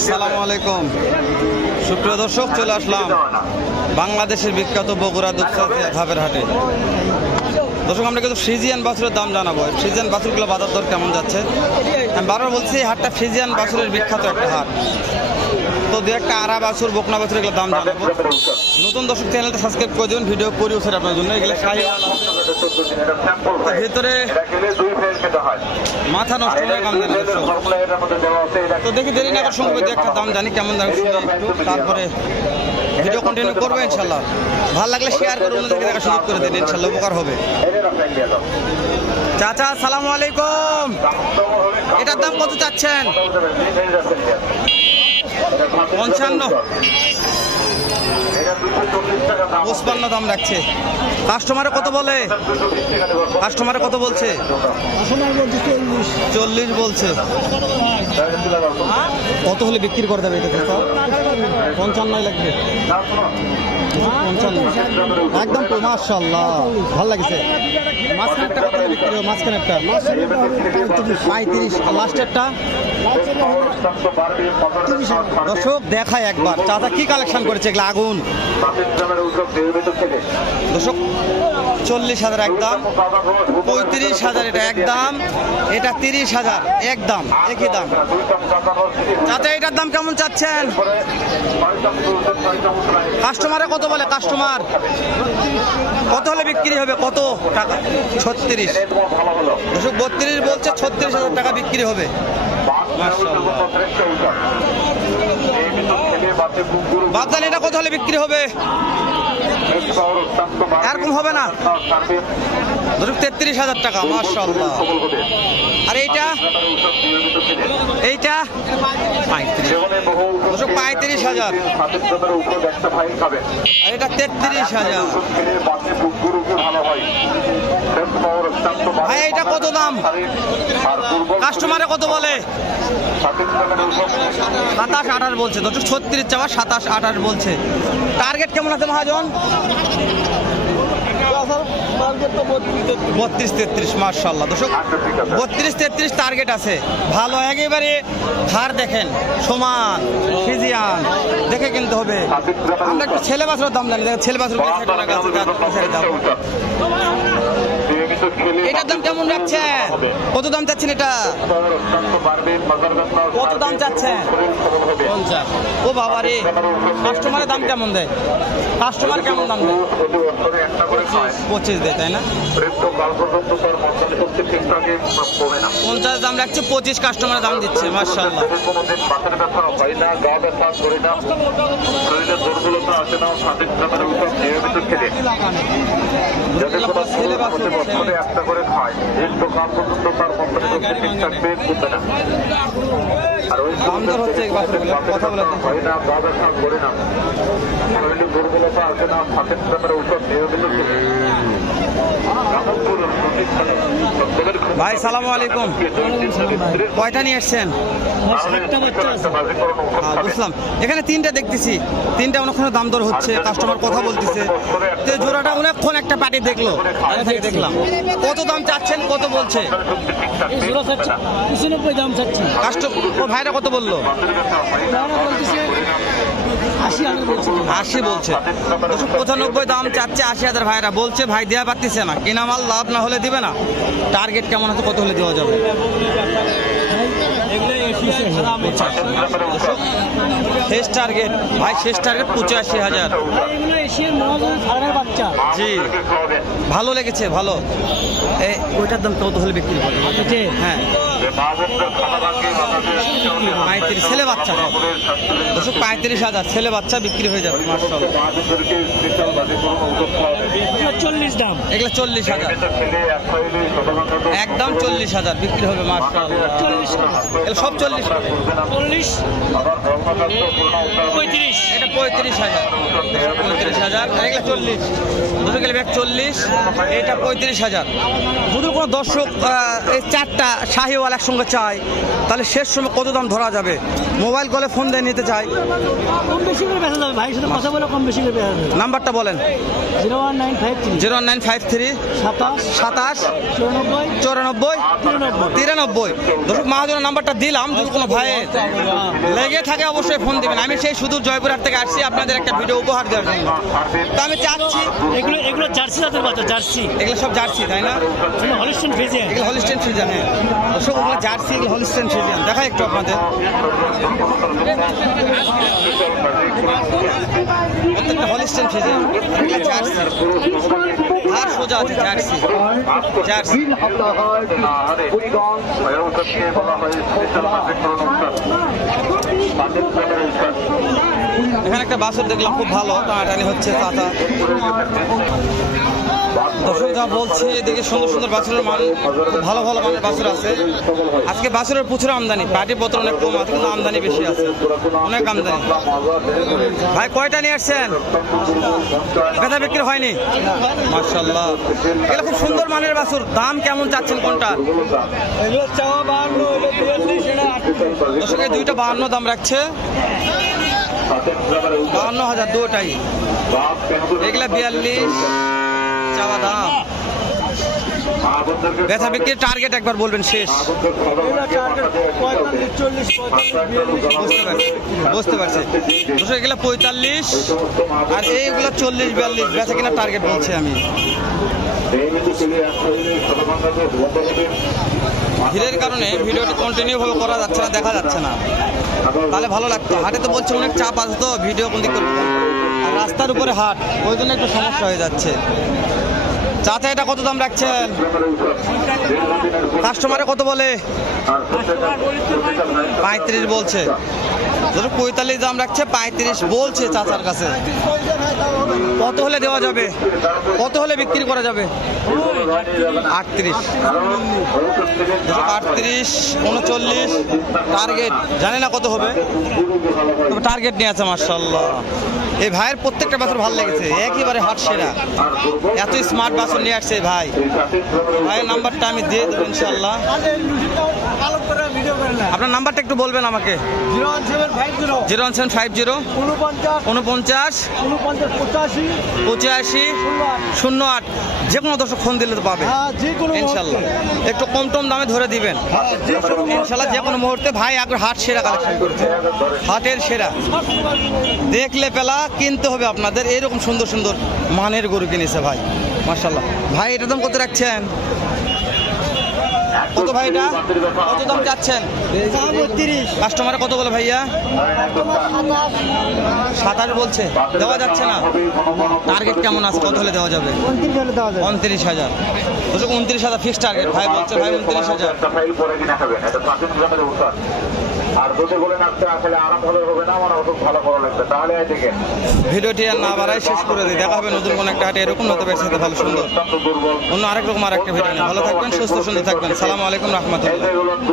আসসালামু আলাইকুম সুপ্রিয় দর্শক, চলে আসলাম বাংলাদেশের বিখ্যাত বগুড়া দুপচাচিয়া ধাপের হাটে। দর্শক, আমরা কিন্তু ফ্রিজিয়ান বাছুরের দাম জানাবো। ফ্রিজিয়ান বাছুরগুলো বাজার দর কেমন যাচ্ছে। আমি বারবার বলছি, এই হাটটা ফ্রিজিয়ান বাছুরের বিখ্যাত একটা হাট। তো দু একটা আড়া বাছুর, বকনা বাছুর, এগুলো দাম জানাবো। নতুন দর্শক, চ্যানেলটা সাবস্ক্রাইব করে দিন, ভিডিও করি স্যার আপনার জন্য। এগুলো শাহিওয়াল ভেতরে মাথা নষ্ট হয়ে কাম জানে। তো দেখি দেরি না করার সঙ্গে দু একটা দাম জানি কেমন দাম, একটু তারপরে ভিডিও কন্টিনিউ করবো ইনশাল্লাহ। ভালো লাগলে শেয়ার করে অন্যদেরকে দেখার সুযোগ করে দিন, ইনশাল্লাহ উপকার হবে। চাচা আসসালামু আলাইকুম, এটার দাম কত চাচ্ছেন? 55, 55 দাম রাখছে। কাস্টমারে কত বলে? কাস্টমারে কত বলছে? 40 বলছে। কত হলে বিক্রি করে দেবে এটা? 55 লাগবে। 55 একদম তো, মাশাআল্লাহ ভালো লাগছে। মাঝখানেরটা কত হলে বিক্রি হবে? মাঝখানেরটা 35, লাস্টেরটা। দর্শক দেখায় একবার চাচা কি কালেকশন করেছে, এগুলো আগুন। দর্শক 40,000 একদম, 35,000 এটা একদম, এটা 30,000 একদম, একই দাম। চাচা এটার দাম কেমন চাচ্ছেন? কাস্টমারে কত বলে? কাস্টমার কত হলে বিক্রি হবে? কত টাকা? 36। দর্শক 32 বলছে, 36,000 টাকা বিক্রি হবে। বাদদান এটা কত হলে বিক্রি হবে? এরকম হবে না। ধরুন 33,000 টাকা, মাশাআল্লাহ। আর এইটা? এইটা 35,000। আর এটা 33,000। ভাই এইটা কত দাম? কাস্টমারে কত বলে? 27-28 বলছে। দর্শক 36 চাওয়া, 27-28 বলছে। টার্গেট কেমন আছে মহাজন? 32-33, মাশাআল্লাহ। দর্শক 32-33 টার্গেট আছে। ভালো একেবারে হার দেখেন, সমান ফিজিয়ান দেখে কিনতে হবে। আমরা একটু ছেলে বাছুরের দাম জানি। ছেলে বাছুর এটার দাম কেমন রাখছেন? কত দাম চাচ্ছেন এটা? কত দাম চাচ্ছেন? 50। ও বাবা রে, কাস্টমারের দাম কেমন দেয়? কাস্টমার কেমন দাম দেয়? 25 দেয়, তাই না? 50 দাম রাখছে, 25 কাস্টমারের দাম দিচ্ছে, মাশাআল্লাহ। ছেলে বাছুর একটা করে খায়, এর দোকান পর্যন্ত তার মধ্যে ঠিক থাকবে, বুঝবে না। আর ওই সুন্দর হচ্ছে কথা বলে হয় না, ব্যবসা করে না, শরীরে দুর্বলতা আছে না, সাথে ব্যাপারে ঔষধ নিয়মিত খেলে। ভাই সালামু আলাইকুম, কয়টা নিয়ে এসছেন? বুঝলাম, এখানে 3টা দেখতেছি। 3টা অনেকক্ষণ দাম দর হচ্ছে, কাস্টমার কথা বলতেছে। তো জোড়াটা অনেকক্ষণ একটা পার্টি দেখলো, দেখলাম। কত দাম চাচ্ছেন, কত বলছে? 95 দাম চাচ্ছেন। ও ভাইরা কত বললো? 80 বলছে। 95 দাম চাচ্ছে, 80,000 ভাইরা বলছে। ভাই দেওয়া পারতেছে না, কিনা মাল লাভ না হলে দিবে না। টার্গেট কেমন আছে, কত হলে দেওয়া যাবে? শেষ টার্গেট ভাই, শেষ টার্গেট 85,000। জি ভালো লেগেছে, ভালো। ওইটার দাম কত হলে বিক্রি হবে? হ্যাঁ 35, ছেলে বাচ্চা। 35,000 ছেলে বাচ্চা বিক্রি হয়ে যাবে, মাশাআল্লাহ। 40 দাম, এগুলো 40,000 একদম, 40,000 বিক্রি হবে, মাশাআল্লাহ। এগুলো সব 40, 35, এটা 35,000, 35,000। এগুলো 40, দুটো গেলে 40, এটা 35,000। যদি কোনো দর্শক এই 4টা শাহিওয়াল একসঙ্গে চায়, তাহলে শেষ সময় কত দাম ধরা যাবে? মোবাইল কলে ফোন দিয়ে নিতে চাই, কম বেশি করে বেচা যাবে। ভাইয়ের সাথে কথা বলে কম বেশি করে বেচা যাবে। নাম্বারটা বলেন। 01953 27 94 93 দর্শক মহাজনের নাম্বারটা দিলাম। যদি কোনো ভাইয়ের লেগে থাকে অবশ্যই ফোন দিবেন। আমি সেই সুদূর জয়পুরহাট থেকে আসছি আপনাদের একটা ভিডিও উপহার দেওয়ার জন্য। তো আমি চাচ্ছি এগুলো জার্সি জাতের বাচ্চা, জার্সি। এগুলো সব জার্সি তাই না? Holstein Friesian. এগুলো হলিস্টিয়ান ফ্রিজিয়ান, হ্যাঁ দর্শক ওগুলো জার্সি, এগুলো হলিস্টিয়ান ফ্রিজিয়ান। দেখা একটু আপনাদের প্রত্যেকটা হলিস্টিয়ান ফ্রিজিয়ান, এগুলো জার্সি আর সোজা আছে জার্সি জার্সি। এখানে একটা বাছুর দেখলাম খুব ভালো, টানাটানি হচ্ছে চাচা। দর্শক যা বলছি এদিকে সুন্দর সুন্দর বাছুরের মান, ভালো ভালো মানের বাছুর আছে। আজকে বাছুরের প্রচুর আমদানি, পাটি পত্র অনেক কম আছে কিন্তু আমদানি বেশি আছে, অনেক আমদানি। ভাই কয়টা নিয়ে আসছেন? বেচা বিক্রি হয়নি? মাশাআল্লাহ, এগুলো খুব সুন্দর মানের বাছুর। দাম কেমন চাচ্ছেন কোনটা? দর্শক এই দুইটা 52 দাম রাখছে, 52,000 দুটাই। এগুলা 42 চাওয়া দাম। বেচা বিক্রির টার্গেট একবার বলবেন শেষ। বুঝতে পারছি দর্শক, এগুলো 45 আর এইগুলো 40-42 বেচা কিনা টার্গেট বলছি আমি। ভিড়ের কারণে ভিডিওটি কন্টিনিউ ভাবে করা যাচ্ছে না, দেখা যাচ্ছে না, তাহলে ভালো লাগতো। হাটে তো বলছে অনেক চাপ আছে, তো ভিডিও কোন দিক করবো, আর রাস্তার উপরে হাট, ওই জন্য একটু সমস্যা হয়ে যাচ্ছে। চাচা এটা কত দাম রাখছেন? কাস্টমারে কত বলে? 35 বলছে। 45 দাম রাখছে, 35 বলছে চাচার কাছে। কত হলে দেওয়া যাবে? কত হলে বিক্রি করা যাবে? 38, 39, 39 টার্গেট। জানি না কত হবে, টার্গেট নিয়ে আছে। মাশাআল্লাহ, এই ভাইয়ের প্রত্যেকটা বাছুর ভালো লেগেছে, একেবারে হাট সেরা। এত স্মার্ট বাছুর নিয়ে আসছে ভাই। ভাইয়ের নাম্বারটা আমি দিয়ে দেবো ইনশাল্লাহ। আপনার নাম্বারটা একটু বলবেন আমাকে। 01750 49 85 08। যে কোনো দর্শক ফোন দিলে তো পাবে ইনশাল্লাহ। একটু কম টম দামে ধরে দিবেন ইনশাল্লাহ। যে কোনো মুহূর্তে ভাই একবার হাট সেরা কালেকশন করছে, হাটের সেরা। দেখলে পেলা কিনতে হবে আপনাদের। এরকম সুন্দর সুন্দর মানের গরু কিনেছে ভাই, মাশাআল্লাহ। ভাই এটার দাম কত রাখছেন? কত ভাই এটা কত দাম চাচ্ছেন? 32। কাস্টমারে কত বলে ভাইয়া? 27 বলছে, দেওয়া যাচ্ছে না। টার্গেট কেমন আছে? কত হলে দেওয়া যাবে? 29,000। 29,000 ফিক্স টার্গেট। ভাই বলছে ভাই 29,000। ভিডিওটি আর না বাড়াই শেষ করে দিই। দেখা হবে নতুন কোন একটা হাটে এরকম হতে পারছে ভালো সুন্দর অন্য আরেক রকম আরেকটা ভিডিও নিয়ে। ভালো থাকবেন, সুস্থ সুন্দর থাকবেন। সালামু আলাইকুম রহমতুল্লাহ।